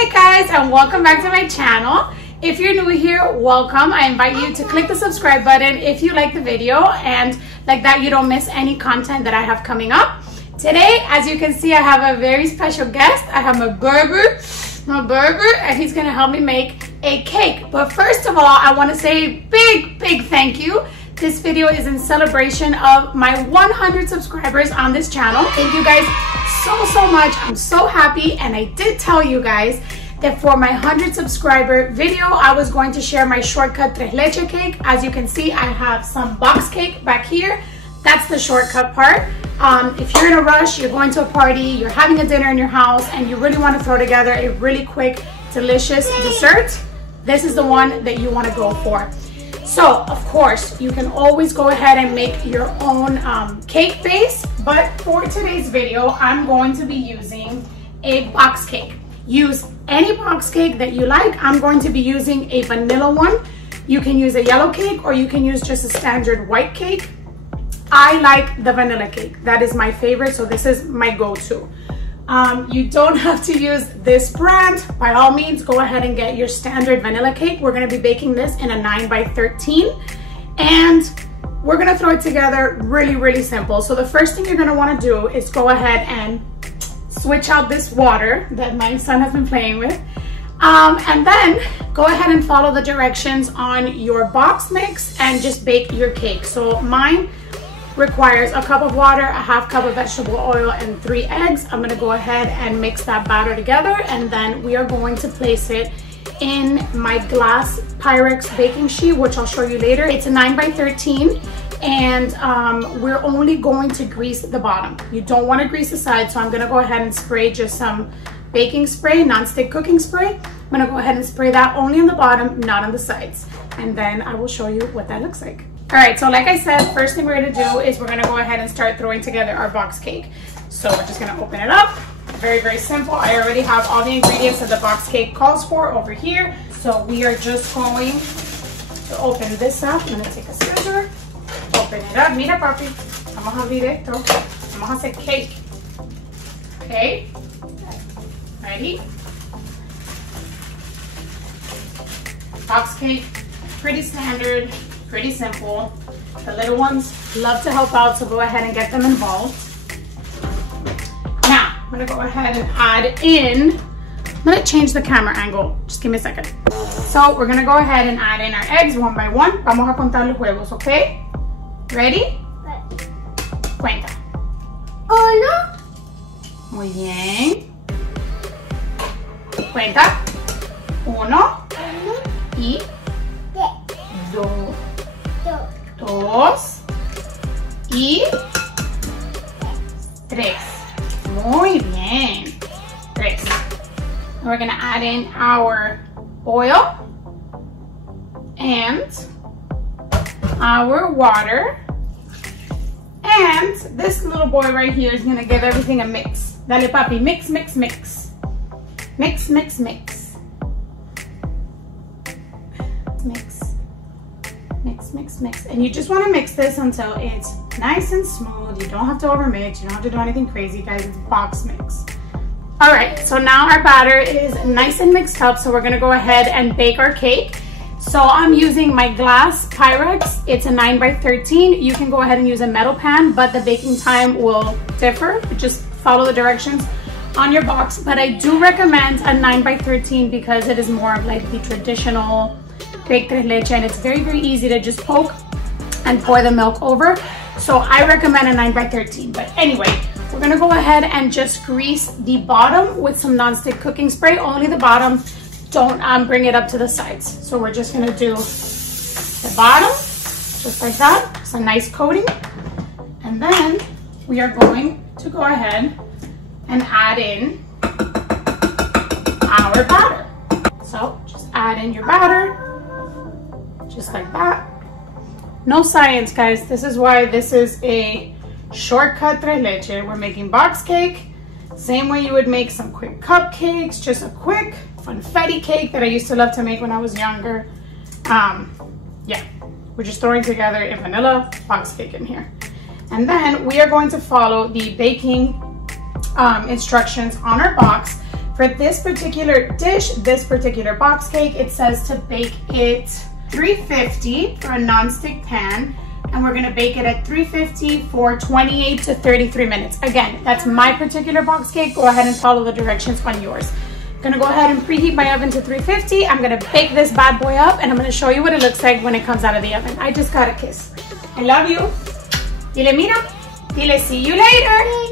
Hey guys, and welcome back to my channel. If you're new here, welcome. I invite you to click the subscribe button if you like the video, and like that you don't miss any content that I have coming up. Today, as you can see, I have a very special guest. I have my burger, and he's gonna help me make a cake. But first of all, I wanna say big thank you. This video is in celebration of my 100 subscribers on this channel. Thank you guys so much. I'm so happy, and I did tell you guys that for my 100 subscriber video, I was going to share my shortcut tres leche cake. As you can see, I have some box cake back here. That's the shortcut part. If you're in a rush, you're going to a party, you're having a dinner in your house, and you really want to throw together a really quick, delicious dessert, this is the one that you want to go for. So, of course, you can always go ahead and make your own cake base, but for today's video, I'm going to be using a box cake. Use any box cake that you like. I'm going to be using a vanilla one. You can use a yellow cake, or you can use just a standard white cake. I like the vanilla cake. That is my favorite, so this is my go-to. You don't have to use this brand. By all means, go ahead and get your standard vanilla cake. We're gonna be baking this in a 9 by 13, and we're gonna throw it together really simple. So the first thing you're gonna wanna do is go ahead and switch out this water that my son has been playing with. And then go ahead and follow the directions on your box mix and just bake your cake. So mine requires a cup of water, a half cup of vegetable oil, and 3 eggs. I'm gonna go ahead and mix that batter together, and then we are going to place it in my glass Pyrex baking sheet, which I'll show you later. It's a 9 by 13, and we're only going to grease the bottom. You don't wanna grease the sides, so I'm gonna go ahead and spray just some baking spray, non-stick cooking spray. I'm gonna go ahead and spray that only on the bottom, not on the sides. And then I will show you what that looks like. All right, so like I said, first thing we're gonna do is we're gonna go ahead and start throwing together our box cake. So we're just gonna open it up. Very simple. I already have all the ingredients that the box cake calls for over here. So we are just going to open this up. I'm gonna take a scissor, open it up. Mira, papi, vamos a abrir esto. Vamos a hacer cake. Okay, ready? Box cake, pretty standard. Pretty simple. The little ones love to help out, so go ahead and get them involved. Now, I'm gonna go ahead and add in, I'm gonna change the camera angle. Just give me a second. So we're gonna go ahead and add in our eggs one by one. Vamos a contar los huevos, okay? Ready? Cuenta. Uno. Muy bien. Cuenta. Uno. Y dos. Dos y tres. Muy bien. Tres. We're gonna add in our oil and our water, and this little boy right here is gonna give everything a mix. Dale, papi, mix. Mix. Mix. And you just want to mix this until it's nice and smooth. You don't have to overmix. You don't have to do anything crazy, guys. It's box mix. All right, so now our batter is nice and mixed up, so we're gonna go ahead and bake our cake. So I'm using my glass Pyrex. It's a 9 by 13. You can go ahead and use a metal pan, but the baking time will differ. Just follow the directions on your box. But I do recommend a 9 by 13 because it is more of like the traditional baked tres leche, and it's very easy to just poke and pour the milk over. So I recommend a 9 by 13. But anyway, we're gonna go ahead and just grease the bottom with some non-stick cooking spray, only the bottom. Don't bring it up to the sides. So we're just gonna do the bottom, just like that. It's a nice coating. And then we are going to go ahead and add in our batter. So just add in your batter, just like that. No science, guys. This is why this is a shortcut tres leche. We're making box cake, same way you would make some quick cupcakes, just a quick funfetti cake that I used to love to make when I was younger. Yeah, we're just throwing together a vanilla box cake in here. And then we are going to follow the baking instructions on our box. For this particular dish, this particular box cake, it says to bake it 350 for a non-stick pan, and we're gonna bake it at 350 for 28 to 33 minutes. Again, that's my particular box cake. Go ahead and follow the directions on yours. Gonna go ahead and preheat my oven to 350. I'm gonna bake this bad boy up, and I'm gonna show you what it looks like when it comes out of the oven. I just got a kiss. I love you. Dile mira. Dile see you later.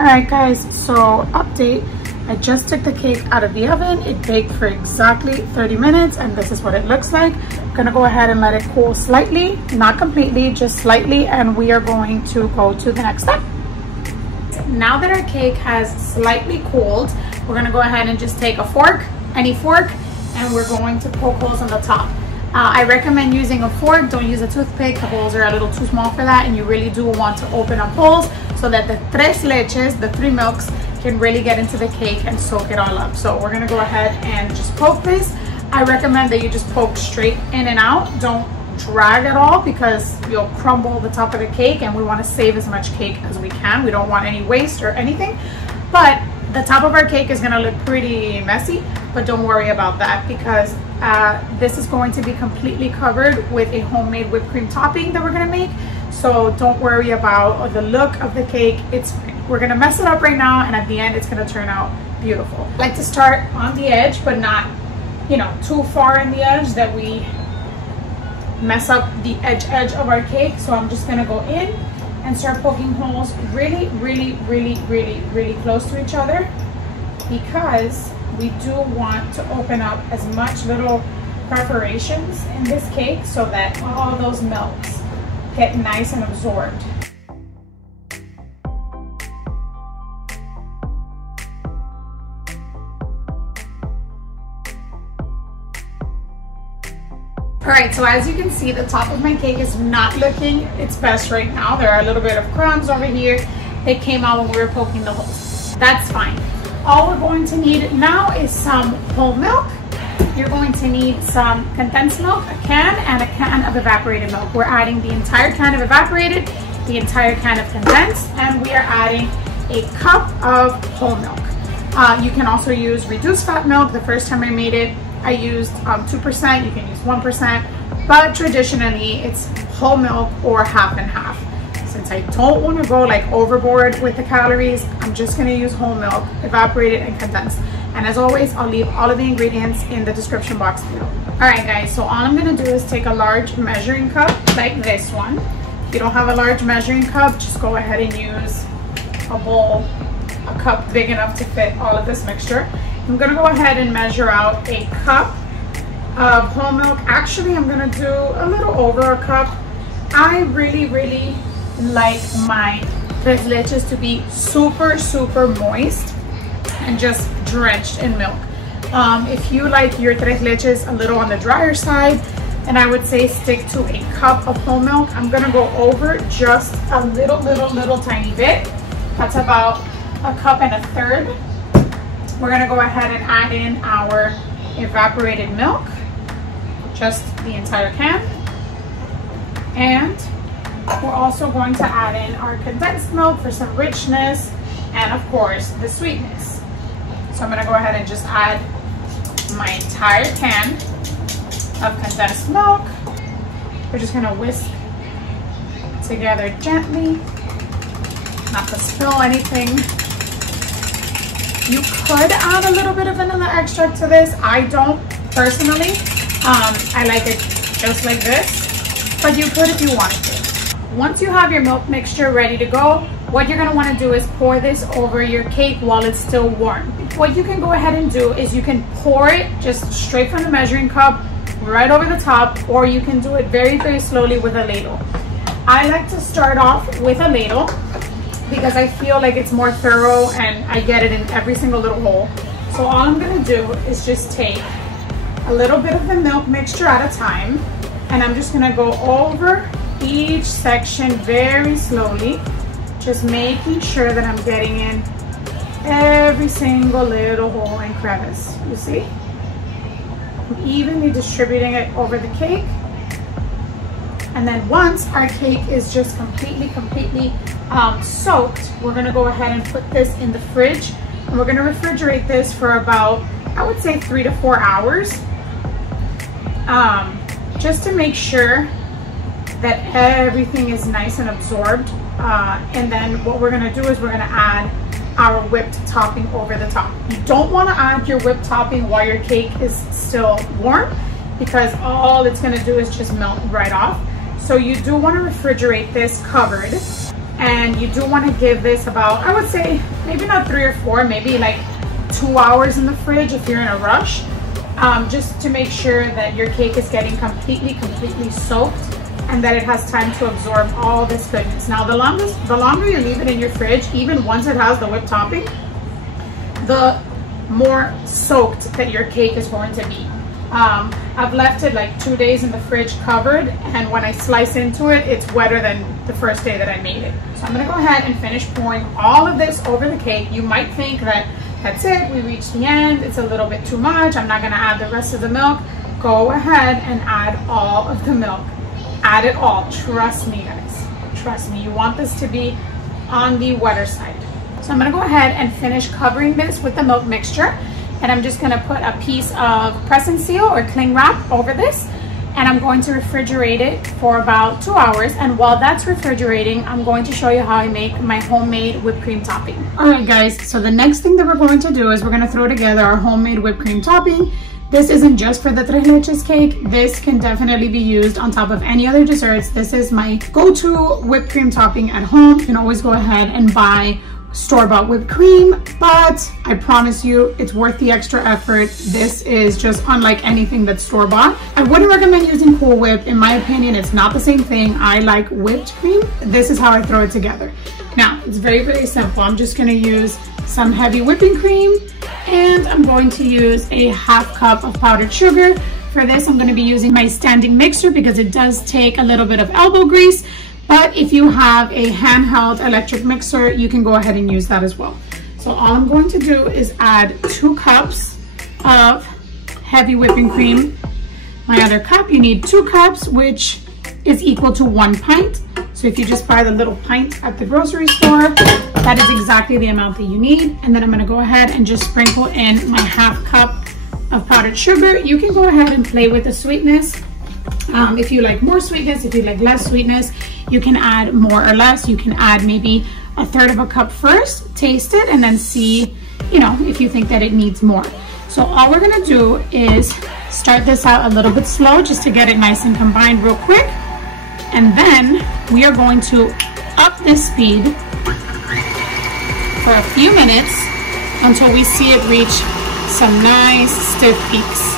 Alright guys, so update. I just took the cake out of the oven. It baked for exactly 30 minutes and this is what it looks like. I'm gonna go ahead and let it cool slightly, not completely, just slightly, and we are going to go to the next step. Now that our cake has slightly cooled, we're gonna go ahead and just take a fork, any fork, and we're going to poke holes on the top. I recommend using a fork, don't use a toothpick. The holes are a little too small for that, and you really do want to open up holes so that the tres leches, the 3 milks, can really get into the cake and soak it all up. So we're gonna go ahead and just poke this. I recommend that you just poke straight in and out. Don't drag at all because you'll crumble the top of the cake, and we wanna save as much cake as we can. We don't want any waste or anything, but the top of our cake is gonna look pretty messy, but don't worry about that because this is going to be completely covered with a homemade whipped cream topping that we're gonna make. So don't worry about the look of the cake. It's fine. We're gonna mess it up right now, and at the end it's gonna turn out beautiful. I like to start on the edge, but not, you know, too far in the edge that we mess up the edge of our cake. So I'm just gonna go in and start poking holes really close to each other because we do want to open up as much little perforations in this cake so that all those milks get nice and absorbed. Alright, so as you can see, the top of my cake is not looking its best right now. There are a little bit of crumbs over here. They came out when we were poking the holes. That's fine. All we're going to need now is some whole milk. You're going to need some condensed milk, a can, and a can of evaporated milk. We're adding the entire can of evaporated, the entire can of condensed, and we are adding a cup of whole milk. You can also use reduced fat milk. The first time I made it, I used 2%, you can use 1%, but traditionally it's whole milk or half and half. Since I don't want to go like overboard with the calories, I'm just going to use whole milk, evaporated and condensed. And as always, I'll leave all of the ingredients in the description box below. Alright guys, so all I'm going to do is take a large measuring cup like this one. If you don't have a large measuring cup, just go ahead and use a bowl, a cup big enough to fit all of this mixture. I'm going to go ahead and measure out a cup of whole milk. Actually, I'm going to do a little over a cup. I really like my tres leches to be super moist and just drenched in milk. If you like your tres leches a little on the drier side, then I would say stick to a cup of whole milk. I'm gonna go over just a little tiny bit. That's about a cup and a third. We're gonna go ahead and add in our evaporated milk, just the entire can. And we're also going to add in our condensed milk for some richness and of course the sweetness. So I'm gonna go ahead and just add my entire can of condensed milk. We're just gonna whisk together gently, not to spill anything. You could add a little bit of vanilla extract to this. I don't personally. I like it just like this, but you could if you wanted to. Once you have your milk mixture ready to go, what you're gonna wanna do is pour this over your cake while it's still warm. What you can go ahead and do is you can pour it just straight from the measuring cup right over the top, or you can do it very slowly with a ladle. I like to start off with a ladle because I feel like it's more thorough and I get it in every single little hole. So all I'm gonna do is just take a little bit of the milk mixture at a time, and I'm just gonna go over each section very slowly, just making sure that I'm getting in every single little hole and crevice. You see? I'm evenly distributing it over the cake. And then once our cake is just completely soaked, we're gonna go ahead and put this in the fridge. And we're gonna refrigerate this for about, I would say 3 to 4 hours. Just to make sure that everything is nice and absorbed. And then what we're gonna do is we're gonna add our whipped topping over the top. You don't wanna add your whipped topping while your cake is still warm, because all it's gonna do is just melt right off. So you do wanna refrigerate this covered, and you do wanna give this about, I would say, maybe not 3 or 4, maybe like 2 hours in the fridge if you're in a rush, just to make sure that your cake is getting completely soaked and that it has time to absorb all this goodness. Now, the longer you leave it in your fridge, even once it has the whipped topping, the more soaked that your cake is going to be. I've left it like 2 days in the fridge covered, and when I slice into it, it's wetter than the first day that I made it. So I'm gonna go ahead and finish pouring all of this over the cake. You might think that that's it, we reached the end, it's a little bit too much, I'm not gonna add the rest of the milk. Go ahead and add all of the milk. Add it all, trust me guys, trust me. You want this to be on the wetter side. So I'm gonna go ahead and finish covering this with the milk mixture, and I'm just gonna put a piece of press and seal or cling wrap over this, and I'm going to refrigerate it for about 2 hours. And while that's refrigerating, I'm going to show you how I make my homemade whipped cream topping. All right guys, so the next thing that we're going to do is we're gonna throw together our homemade whipped cream topping. This isn't just for the tres leches cake. This can definitely be used on top of any other desserts. This is my go-to whipped cream topping at home. You can always go ahead and buy store-bought whipped cream, but I promise you it's worth the extra effort. This is just unlike anything that's store-bought. I wouldn't recommend using Cool Whip. In my opinion, it's not the same thing. I like whipped cream. This is how I throw it together. Now, it's very simple. I'm just gonna use some heavy whipping cream, and I'm going to use a ½ cup of powdered sugar. For this, I'm gonna be using my standing mixer because it does take a little bit of elbow grease. But if you have a handheld electric mixer, you can go ahead and use that as well. So all I'm going to do is add 2 cups of heavy whipping cream. My other cup, you need 2 cups, which is equal to 1 pint. So if you just buy the little pint at the grocery store, that is exactly the amount that you need. And then I'm gonna go ahead and just sprinkle in my ½ cup of powdered sugar. You can go ahead and play with the sweetness. If you like more sweetness, if you like less sweetness, you can add more or less. You can add maybe 1/3 of a cup first, taste it, and then see, you know, if you think that it needs more. So all we're gonna do is start this out a little bit slow just to get it nice and combined real quick. And then we are going to up this speed for a few minutes until we see it reach some nice stiff peaks.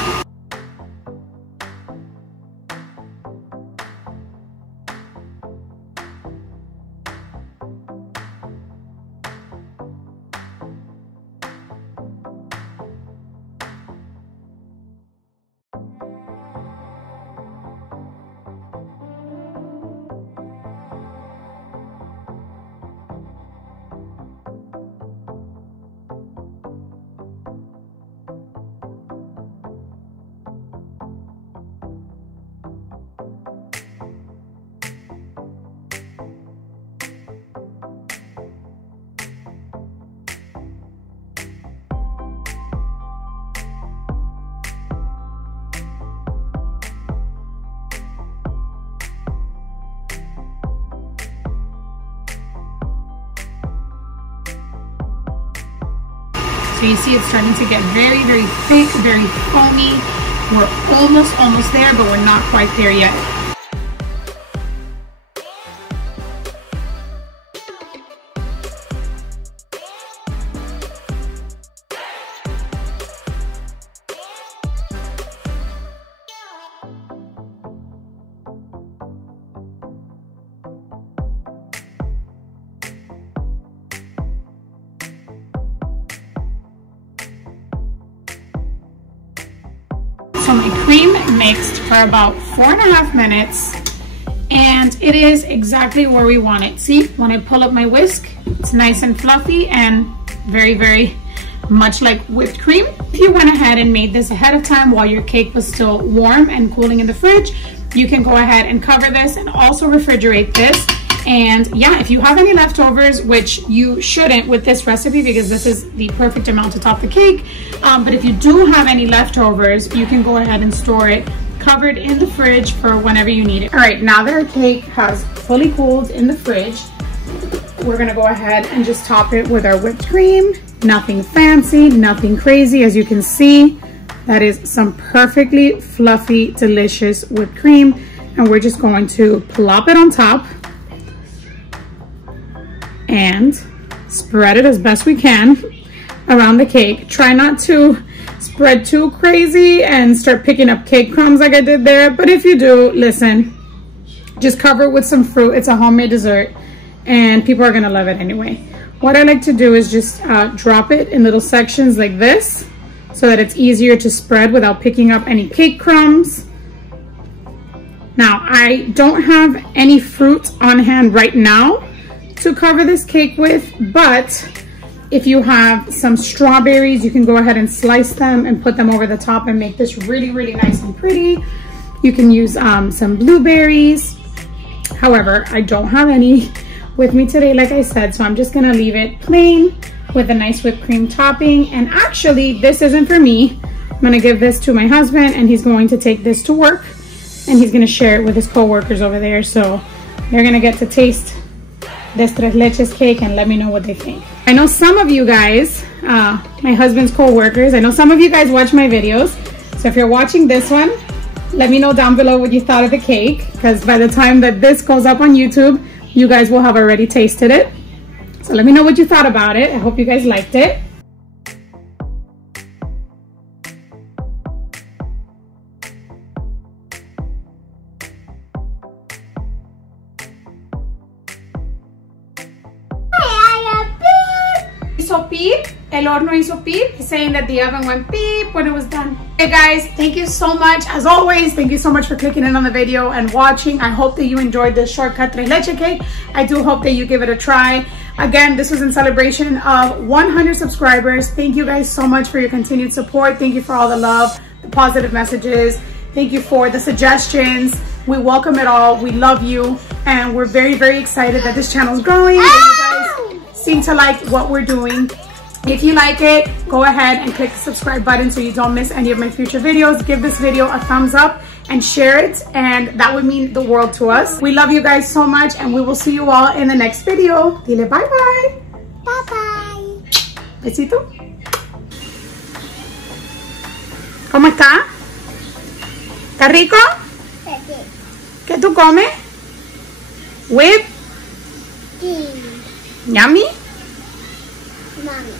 So you see it's starting to get very thick, very foamy. We're almost there, but we're not quite there yet. So my cream mixed for about 4.5 minutes, And it is exactly where we want it. See, when I pull up my whisk, it's nice and fluffy and very, very much like whipped cream. If you went ahead and made this ahead of time while your cake was still warm and cooling in the fridge, you can go ahead and cover this and also refrigerate this. And yeah, if you have any leftovers, which you shouldn't with this recipe because this is the perfect amount to top the cake, but if you do have any leftovers, you can go ahead and store it covered in the fridge for whenever you need it. All right, now that our cake has fully cooled in the fridge, we're gonna go ahead and just top it with our whipped cream. Nothing fancy, nothing crazy. As you can see, that is some perfectly fluffy, delicious whipped cream. And we're just going to plop it on top and spread it as best we can around the cake. Try not to spread too crazy and start picking up cake crumbs like I did there. But if you do, listen, just cover it with some fruit. It's a homemade dessert and people are gonna love it anyway. What I like to do is just drop it in little sections like this so that it's easier to spread without picking up any cake crumbs. Now, I don't have any fruit on hand right now to cover this cake with, but if you have some strawberries, you can go ahead and slice them and put them over the top and make this really, really nice and pretty. You can use some blueberries. However, I don't have any with me today, like I said, so I'm just gonna leave it plain with a nice whipped cream topping. And actually, this isn't for me. I'm gonna give this to my husband and he's going to take this to work and he's gonna share it with his co-workers over there. So they're gonna get to taste this Tres Leches cake and let me know what they think. I know some of you guys, my husband's co-workers, I know some of you guys watch my videos. So if you're watching this one, let me know down below what you thought of the cake, because by the time that this goes up on YouTube, you guys will have already tasted it. So let me know what you thought about it. I hope you guys liked it. Hizo beep. El horno hizo beep. He's saying that the oven went beep when it was done. Hey guys, thank you so much. As always, thank you so much for clicking in on the video and watching. I hope that you enjoyed this shortcut tres leche cake. I do hope that you give it a try. Again, this was in celebration of 100 subscribers. Thank you guys so much for your continued support. Thank you for all the love, the positive messages. Thank you for the suggestions. We welcome it all. We love you. And we're very, very excited that this channel is growing. And you guys seem to like what we're doing. If you like it, go ahead and click the subscribe button so you don't miss any of my future videos. Give this video a thumbs up and share it, and that would mean the world to us. We love you guys so much, and we will see you all in the next video. Dile bye-bye. Bye-bye. Besito. ¿Cómo está? ¿Está rico? ¿Qué tú comes? Whip? Sí. Yummy? Mami.